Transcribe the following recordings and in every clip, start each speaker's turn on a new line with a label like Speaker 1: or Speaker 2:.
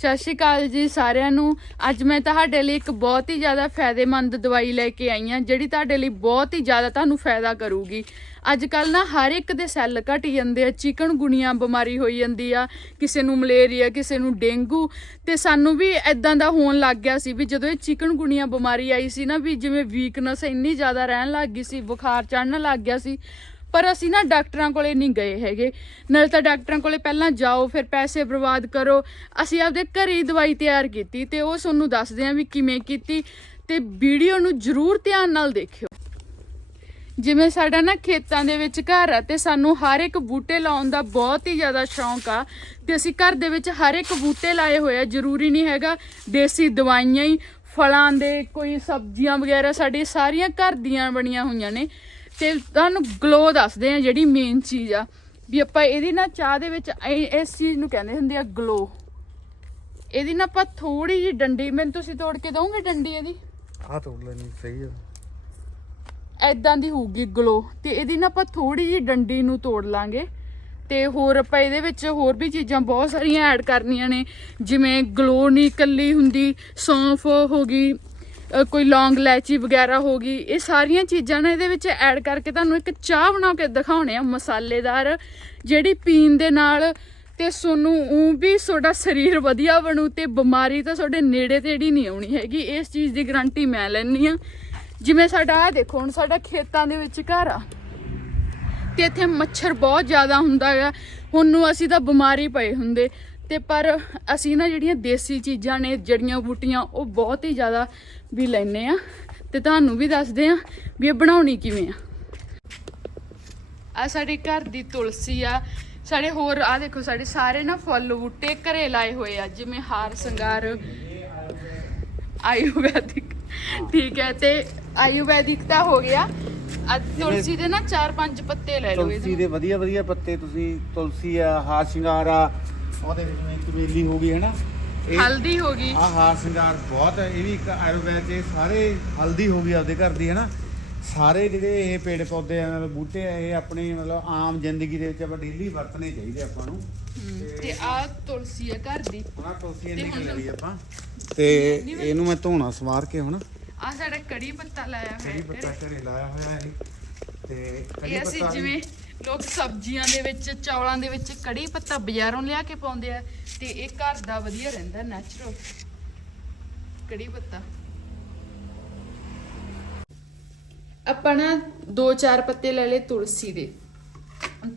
Speaker 1: ਸਤਿ ਸ਼੍ਰੀ ਅਕਾਲ ਜੀ ਸਾਰਿਆਂ ਨੂੰ। ਅੱਜ ਮੈਂ ਤੁਹਾਡੇ ਲਈ ਇੱਕ ਬਹੁਤ ਹੀ ਜ਼ਿਆਦਾ ਫਾਇਦੇਮੰਦ ਦਵਾਈ ਲੈ ਕੇ ਆਈ ਹਾਂ, ਜਿਹੜੀ ਤੁਹਾਡੇ ਲਈ ਬਹੁਤ ਹੀ ਜ਼ਿਆਦਾ ਤੁਹਾਨੂੰ ਫਾਇਦਾ ਕਰੂਗੀ। ਅੱਜ ਕੱਲ ਨਾ ਹਰ ਇੱਕ ਦੇ ਸੈੱਲ ਘਟ ਜਾਂਦੇ ਆ, ਚਿਕਨ ਗੁਣੀਆਂ ਬਿਮਾਰੀ ਹੋਈ ਜਾਂਦੀ ਆ, ਕਿਸੇ ਨੂੰ ਮਲੇਰੀਆ, ਕਿਸੇ ਨੂੰ ਡੇਂਗੂ, ਤੇ ਸਾਨੂੰ ਵੀ ਐਦਾਂ ਦਾ ਹੋਣ ਲੱਗ ਗਿਆ ਸੀ ਵੀ ਜਦੋਂ ਇਹ ਚਿਕਨ ਗੁਣੀਆਂ ਬਿਮਾਰੀ ਆਈ ਸੀ ਨਾ, ਵੀ ਜਿਵੇਂ ਵੀਕਨੈਸ ਇੰਨੀ ਜ਼ਿਆਦਾ ਰਹਿਣ ਲੱਗ ਗਈ ਸੀ, ਬੁਖਾਰ ਚੜਨ ਲੱਗ ਗਿਆ ਸੀ ਪਰ ਅਸੀਂ ਨਾ ਡਾਕਟਰਾਂ ਕੋਲੇ ਨਹੀਂ ਗਏ ਹੈਗੇ। ਨਾਲ ਤਾਂ ਡਾਕਟਰਾਂ ਕੋਲੇ ਪਹਿਲਾਂ ਜਾਓ, ਫਿਰ ਪੈਸੇ ਬਰਬਾਦ ਕਰੋ। ਅਸੀਂ ਆਪਦੇ ਘਰੇ ਹੀ ਦਵਾਈ ਤਿਆਰ ਕੀਤੀ ਤੇ ਉਹ ਤੁਹਾਨੂੰ ਦੱਸਦੇ ਹਾਂ ਵੀ ਕਿਵੇਂ ਕੀਤੀ। ਤੇ ਵੀਡੀਓ ਨੂੰ ਜ਼ਰੂਰ ਧਿਆਨ ਨਾਲ ਦੇਖਿਓ। ਜਿਵੇਂ ਸਾਡਾ ਨਾ ਖੇਤਾਂ ਦੇ ਵਿੱਚ ਘਰ ਆ ਤੇ ਸਾਨੂੰ ਹਰ ਇੱਕ ਬੂਟੇ ਲਾਉਣ ਦਾ ਬਹੁਤ ਹੀ ਜ਼ਿਆਦਾ ਸ਼ੌਂਕ ਆ। ਤੇ ਅਸੀਂ ਘਰ ਦੇ ਵਿੱਚ ਹਰ ਇੱਕ ਬੂਟੇ ਲਾਏ ਹੋਏ ਆ, ਜ਼ਰੂਰੀ ਨਹੀਂ ਹੈਗਾ ਦੇਸੀ ਦਵਾਈਆਂ ਹੀ, ਫਲਾਂ ਦੇ, ਕੋਈ ਸਬਜ਼ੀਆਂ ਵਗੈਰਾ ਸਾਡੀ ਸਾਰੀਆਂ ਘਰ ਦੀਆਂ ਬਣੀਆਂ ਹੋਈਆਂ ਨੇ। ਤੇ ਤੁਹਾਨੂੰ ਗਲੋ ਦੱਸਦੇ ਆ ਜਿਹੜੀ ਮੇਨ ਚੀਜ਼ ਆ। ਵੀ ਆਪਾਂ ਇਹਦੀ ਨਾ ਚਾਹ ਦੇ ਵਿੱਚ ਇਸ ਚੀਜ਼ ਨੂੰ ਕਹਿੰਦੇ ਹੁੰਦੇ ਆ ਗਲੋ ਇਹਦੀ ਨਾ ਆਪਾਂ ਥੋੜੀ ਜਿਹੀ ਡੰਡੀ ਮੈਨੂੰ ਤੁਸੀਂ ਤੋੜ ਕੇ ਦੋਗੇ ਡੰਡੀ ਇਹਦੀ?
Speaker 2: ਆ ਤੋੜ ਲੈਣੀ ਸਹੀ ਆ।
Speaker 1: ਐਦਾਂ ਦੀ ਹੋਊਗੀ ਗਲੋ ਤੇ ਇਹਦੀ ਨਾ ਆਪਾਂ ਥੋੜੀ ਜਿਹੀ ਡੰਡੀ ਨੂੰ ਤੋੜ ਲਾਂਗੇ। ਤੇ ਹੋਰ ਆਪਾਂ ਇਹਦੇ ਵਿੱਚ ਹੋਰ ਵੀ ਚੀਜ਼ਾਂ ਬਹੁਤ ਸਾਰੀਆਂ ਐਡ ਕਰਨੀਆਂ ਨੇ। ਜਿਵੇਂ ਗਲੋ ਨਹੀਂ ਕੱਲੀ ਹੁੰਦੀ ਸੌਂਫ ਹੋ ਗਈ ਕੋਈ ਲੌਂਗ ਇਲਾਇਚੀ ਵਗੈਰਾ ਹੋ ਗਈ, ਇਹ ਸਾਰੀਆਂ ਚੀਜ਼ਾਂ ਨਾ ਇਹਦੇ ਵਿੱਚ ਐਡ ਕਰਕੇ ਤੁਹਾਨੂੰ ਇੱਕ ਚਾਹ ਬਣਾ ਕੇ ਦਿਖਾਉਣੇ ਆ ਮਸਾਲੇਦਾਰ, ਜਿਹੜੀ ਪੀਣ ਦੇ ਨਾਲ ਤੇ ਸੋਨੂੰ ਉਹ ਵੀ ਤੁਹਾਡਾ ਸਰੀਰ ਵਧੀਆ ਬਣੂ ਤੇ ਬਿਮਾਰੀ ਤਾਂ ਤੁਹਾਡੇ ਨੇੜੇ ਤੇੜੀ ਨਹੀਂ ਆਉਣੀ ਹੈਗੀ, ਇਸ ਚੀਜ਼ ਦੀ ਗਾਰੰਟੀ ਮੈਂ ਲੈਣੀ ਆ ਜਿਵੇਂ ਸਾਡਾ ਆ ਦੇਖੋ, ਹੁਣ ਸਾਡਾ ਖੇਤਾਂ ਦੇ ਵਿੱਚ ਘਰ ਆ। ਤੇ ਇੱਥੇ ਮੱਛਰ ਬਹੁਤ ਜ਼ਿਆਦਾ ਹੁੰਦਾ ਹੈਗਾ ਹੁਣ ਨੂੰ ਅਸੀਂ ਤਾਂ ਬਿਮਾਰੀ ਪਏ ਹੁੰਦੇ। ਤੇ ਪਰ ਅਸੀਂ ਨਾ ਜਿਹੜੀਆਂ ਦੇਸੀ ਚੀਜ਼ਾਂ ਨੇ ਜੜੀਆਂ ਬੂਟੀਆਂ ਉਹ ਬਹੁਤ ਹੀ ਜ਼ਿਆਦਾ ਵੀ ਲੈਨੇ ਆ ਤੇ ਤੁਹਾਨੂੰ ਵੀ ਦੱਸਦੇ ਆ ਵੀ ਇਹ ਬਣਾਉਣੀ ਕਿਵੇਂ ਆ। ਆ ਸਾਡੇ ਘਰ ਦੀ ਤੁਲਸੀ ਆ ਸਾਡੇ ਹੋਰ ਆ ਦੇਖੋ ਸਾਡੇ ਸਾਰੇ ਨਾ ਫੁੱਲ ਬੂਟੇ ਘਰੇ ਲਾਏ ਹੋਏ ਆ ਜਿਵੇਂ ਹਾਰ ਸ਼ਿੰਗਾਰ ਆਯੁਰਵੈਦਿਕ ਠੀਕ ਹੈ ਤੇ ਆਯੁਰਵੈਦਿਕ ਤਾਂ ਹੋ ਗਿਆ। ਤੁਲਸੀ ਦੇ ਨਾ 4-5 ਪੱਤੇ ਲੈ ਲਓ
Speaker 2: ਤੁਲਸੀ ਦੇ ਵਧੀਆ ਵਧੀਆ ਪੱਤੇ ਤੁਸੀਂ ਤੁਲਸੀ ਆ ਹਾਰ ਸ਼ਿੰਗਾਰ ਆ ਉਹਦੇ ਵਿੱਚ ਜਿਵੇਂ ਕਮੇਲੀ ਹੋ ਗਈ ਹੈ ਨਾ? ਇਹ
Speaker 1: ਹਲਦੀ ਹੋ ਗਈ।
Speaker 2: ਆ ਹਾਰ ਸ਼ਿੰਗਾਰ ਬਹੁਤ ਹੈ ਇਹ ਵੀ ਇੱਕ ਆਯੁਰਵੈਦ ਚ ਸਾਰੇ ਹਲਦੀ ਹੋ ਗਈ ਆਪਦੇ ਘਰ ਦੀ ਹੈ ਨਾ? ਸਾਰੇ ਜਿਹੜੇ ਇਹ ਪੇੜ ਪੌਦੇ ਆ ਬੂਟੇ ਆ ਇਹ ਆਪਣੀ ਮਤਲਬ ਆਮ ਜ਼ਿੰਦਗੀ ਦੇ ਵਿੱਚ ਆਪਾਂ ਡੇਲੀ ਵਰਤਣੇ ਚਾਹੀਦੇ ਆਪਾਂ ਨੂੰ।
Speaker 1: ਤੇ ਆ ਤੁਲਸੀ ਆ ਘਰ ਦੀ।
Speaker 2: ਉਹਨਾਂ ਤੁਲਸੀ
Speaker 1: ਤੇ
Speaker 2: ਇੰਨੀ ਕੁ
Speaker 1: ਹੁਣ-
Speaker 2: ਲੈ ਲਈ ਆਪਾਂ। ਤੇ ਇਹਨੂੰ ਮੈਂ ਧੋਣਾ ਸਵਾਰ ਕੇ ਹੁਣ।
Speaker 1: ਆ ਸਾਡਾ ਕੜੀ ਪੱਤਾ ਲਾਇਆ
Speaker 2: ਕੜੀ
Speaker 1: ਹੋਇਆ
Speaker 2: ਪੱਤਾ
Speaker 1: ਹੈ
Speaker 2: ਘਰੇ ਲਾਇਆ ਹੋਇਆ ਹੈ ਤੇ ਕੜੀ
Speaker 1: ਇਹ ਅਸੀਂ
Speaker 2: ਪੱਤਾ
Speaker 1: ਜਿਵੇਂ ਲੋਕ ਸਬਜ਼ੀਆਂ ਦੇ ਵਿੱਚ, ਚੌਲਾਂ ਦੇ ਵਿੱਚ ਕੜੀ ਪੱਤਾ ਬਾਜ਼ਾਰੋਂ ਲਿਆ ਕੇ ਪਾਉਂਦੇ ਆ ਤੇ ਇਹ ਘਰ ਦਾ ਵਧੀਆ ਰਹਿੰਦਾ ਨੈਚੁਰਲ ਕੜੀ ਪੱਤਾ। ਆਪਾਂ ਨਾ ਦੋ ਚਾਰ ਪੱਤੇ ਲੈ ਲਏ ਤੁਲਸੀ ਦੇ।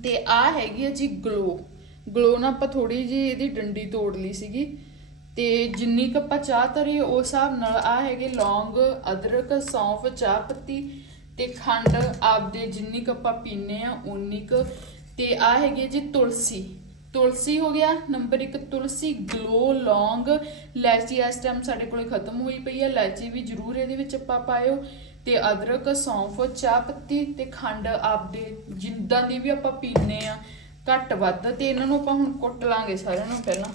Speaker 1: ਤੇ ਆ ਹੈਗੀ ਆ ਜੀ ਗਲੋ। ਗਲੋ ਨਾ ਆਪਾਂ ਥੋੜੀ ਜੀ ਇਹਦੀ ਡੰਡੀ ਤੋੜ ਲਈ ਸੀਗੀ। ਤੇ ਜਿੰਨੀ ਕੁ ਆਪਾਂ ਚਾਹ ਤਰੀ ਉਸ ਹਿਸਾਬ ਨਾਲ ਆ ਹੈਗੇ ਲੌਂਗ, ਅਦਰਕ, ਸੌਂਫ, ਚਾਹ ਪੱਤੀ ਤੇ ਖੰਡ ਆਪਦੇ ਜਿੰਨੀ ਕੁ ਆਪਾਂ ਪੀਨੇ ਆ ਉਨੀ ਕੁ। ਤੇ ਆ ਹੈਗੀ ਜੀ ਤੁਲਸੀ। ਤੁਲਸੀ ਹੋ ਗਿਆ, ਨੰਬਰ 1 ਤੁਲਸੀ, ਗਲੋ, ਲੌਂਗ। ਲੈਚੀ ਇਸ ਟਾਈਮ ਸਾਡੇ ਕੋਲੇ ਖਤਮ ਹੋਈ ਪਈ ਹੈ ਲੈਚੀ ਵੀ ਜ਼ਰੂਰ ਇਹਦੇ ਵਿੱਚ ਆਪਾਂ ਪਾਇਓ। ਤੇ ਅਦਰਕ, ਸੌਂਫ, ਚਾਹ ਪੱਤੀ ਤੇ ਖੰਡ ਆਪਦੇ ਜਿੰਦਾਂ ਦੀ ਵੀ ਆਪਾਂ ਪੀਨੇ ਆ ਘੱਟ ਵੱਧ, ਤੇ ਇਹਨਾਂ ਨੂੰ ਆਪਾਂ ਹੁਣ ਕੁੱਟ ਲਾਂਗੇ ਸਾਰਿਆਂ ਨੂੰ ਪਹਿਲਾਂ।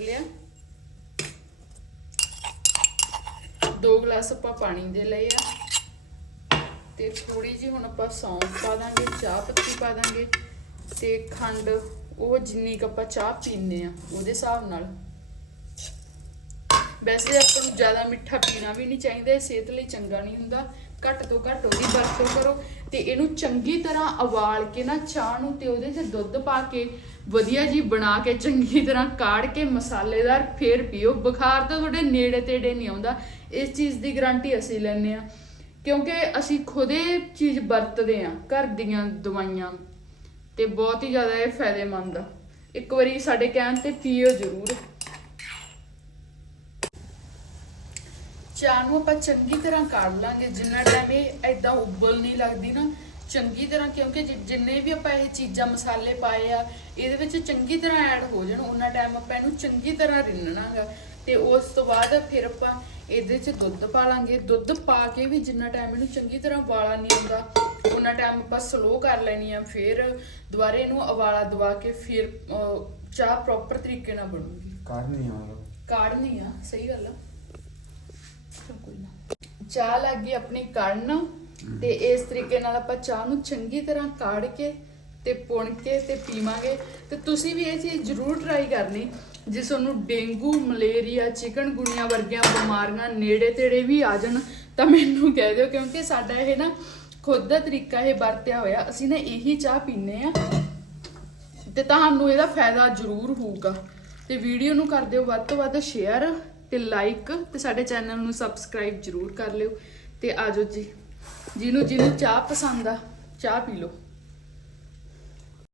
Speaker 1: ਕੁੱਟ ਲਿਆ। ਦੋ ਗਲਾਸ ਆਪਾਂ ਪਾਣੀ ਦੇ ਲਏ ਆ। ਤੇ ਥੋੜੀ ਜਿਹੀ ਹੁਣ ਆਪਾਂ ਸੌਂਫ ਪਾ ਦਾਂਗੇ, ਚਾਹ ਪੱਤੀ ਪਾ ਦਾਂਗੇ। ਤੇ ਖੰਡ, ਉਹ ਜਿੰਨੀ ਕੁ ਆਪਾਂ ਚਾਹ ਪੀਨੇ ਆ, ਉਹਦੇ ਹਿਸਾਬ ਨਾਲ। ਵੈਸੇ ਆਪਾਂ ਨੂੰ ਜ਼ਿਆਦਾ ਮਿੱਠਾ ਪੀਣਾ ਵੀ ਨਹੀਂ ਚਾਹੀਦਾ, ਇਹ ਸਿਹਤ ਲਈ ਚੰਗਾ ਨਹੀਂ ਹੁੰਦਾ। ਘੱਟ ਤੋਂ ਘੱਟ ਉਹਦੀ ਵਰਤੋਂ ਕਰੋ। ਤੇ ਇਹਨੂੰ ਚੰਗੀ ਤਰ੍ਹਾਂ ਉਬਾਲ ਕੇ ਨਾ ਚਾਹ ਨੂੰ ਤੇ ਉਹਦੇ 'ਚ ਦੁੱਧ ਪਾ ਕੇ ਵਧੀਆ ਜੀ ਬਣਾ ਕੇ ਚੰਗੀ ਤਰ੍ਹਾਂ ਕਾੜ ਕੇ ਮਸਾਲੇਦਾਰ ਫੇਰ ਪੀਓ। ਬੁਖਾਰ ਤਾਂ ਤੁਹਾਡੇ ਨੇੜੇ ਤੇੜੇ ਨਹੀਂ ਆਉਂਦਾ। ਇਸ ਚੀਜ਼ ਦੀ ਗਾਰੰਟੀ ਅਸੀਂ ਲੈਂਦੇ ਆ ਕਿਉਂਕਿ ਅਸੀਂ ਖੁਦ ਚੀਜ਼ ਵਰਤਦੇ ਆ ਘਰ ਦੀਆਂ ਦਵਾਈਆਂ ਤੇ ਬਹੁਤ ਹੀ ਜ਼ਿਆਦਾ ਇਹ ਫਾਇਦੇਮੰਦ ਆ। ਇੱਕ ਵਾਰੀ ਸਾਡੇ ਕਹਿਣ ਤੇ ਪੀਓ ਜ਼ਰੂਰ। ਚਾਹ ਨੂੰ ਆਪਾਂ ਚੰਗੀ ਤਰ੍ਹਾਂ ਕਾੜ ਲਾਂਗੇ। ਜਿੰਨਾ ਟਾਈਮ ਇਹ ਐਦਾਂ ਉਬਲ ਨਹੀਂ ਲੱਗਦੀ ਨਾ ਚੰਗੀ ਤਰ੍ਹਾਂ ਕਿਉਂਕਿ ਜਿ- ਜਿੰਨੇ ਵੀ ਆਪਾਂ ਇਹ ਚੀਜ਼ਾਂ ਮਸਾਲੇ ਪਾਏ ਆ ਇਹਦੇ ਵਿੱਚ ਚੰਗੀ ਤਰ੍ਹਾਂ ਐਡ ਹੋ ਜਾਣ ਉਹਨਾਂ ਟਾਈਮ ਆਪਾਂ ਇਹਨੂੰ ਚੰਗੀ ਤਰ੍ਹਾਂ ਰਿੰਨਣਾਗਾ। ਤੇ ਉਸ ਤੋਂ ਬਾਅਦ ਫਿਰ ਆਪਾਂ ਇਹਦੇ 'ਚ ਦੁੱਧ ਪਾ ਲਾਂਗੇ। ਦੁੱਧ ਪਾ ਕੇ ਵੀ ਜਿੰਨਾ ਟਾਈਮ ਇਹਨੂੰ ਚੰਗੀ ਤਰ੍ਹਾਂ ਵਾਲਾ ਨਹੀਂ ਆਉਂਦਾ ਉਹਨਾਂ ਟਾਈਮ ਆਪਾਂ ਸਲੋ ਕਰ ਲੈਣੀ ਆ ਫਿਰ ਦੁਬਾਰੇ ਇਹਨੂੰ ਉਬਾਲਾ ਦਵਾ ਕੇ ਫਿਰ ਅਹ, ਚਾਹ ਪ੍ਰੋਪਰ ਤਰੀਕੇ ਨਾਲ ਬਣੂਗੀ।
Speaker 2: ਕਰਨੀ ਆ ਮਤਲਬ?
Speaker 1: ਕਾੜਨੀ ਆ ਸਹੀ ਗੱਲ ਆ। ਚਲੋ ਕੋਈ ਨਾ। ਚਾਹ ਲੱਗ ਗਈ ਆਪਣੀ ਕਾੜਨ ਤੇ ਇਸ ਤਰੀਕੇ ਨਾਲ ਆਪਾਂ ਚਾਹ ਨੂੰ ਚੰਗੀ ਤਰ੍ਹਾਂ ਕਾੜ ਕੇ ਤੇ ਪੁਣ ਕੇ ਤੇ ਪੀਵਾਂਗੇ। ਤੇ ਤੁਸੀਂ ਵੀ ਇਹ ਚੀਜ਼ ਜ਼ਰੂਰ ਟਰਾਈ ਕਰਨੀ, ਜੇ ਤੁਹਾਨੂੰ ਡੇਂਗੂ, ਮਲੇਰੀਆ, ਚਿਕਨ ਗੁਣੀਆਂ ਵਰਗੀਆਂ ਬਿਮਾਰੀਆਂ ਨੇੜੇ ਤੇੜੇ ਵੀ ਆ ਜਾਣ, ਤਾਂ ਮੈਨੂੰ ਕਹਿ ਦਿਓ ਕਿਉਂਕਿ ਸਾਡਾ ਇਹ ਨਾ ਖੁਦ ਦਾ ਤਰੀਕਾ ਇਹ ਵਰਤਿਆ ਹੋਇਆ। ਅਸੀਂ ਨਾ ਇਹੀ ਚਾਹ ਪੀਨੇ ਆ ਤੇ ਤੁਹਾਨੂੰ ਇਹਦਾ ਫਾਇਦਾ ਜ਼ਰੂਰ ਹੋਊਗਾ। ਤੇ ਵੀਡੀਓ ਨੂੰ ਕਰ ਦਿਓ ਵੱਧ ਤੋਂ ਵੱਧ ਸ਼ੇਅਰ ਤੇ ਲਾਈਕ ਤੇ ਸਾਡੇ ਚੈਨਲ ਨੂੰ ਸਬਸਕ੍ਰਾਈਬ ਜ਼ਰੂਰ ਕਰ ਲਿਓ। ਤੇ ਆਜੋ ਜੀ। ਜਿਹਨੂੰ ਜਿਹਨੂੰ ਚਾਹ ਪਸੰਦ ਆ ਚਾਹ ਪੀ ਲਓ।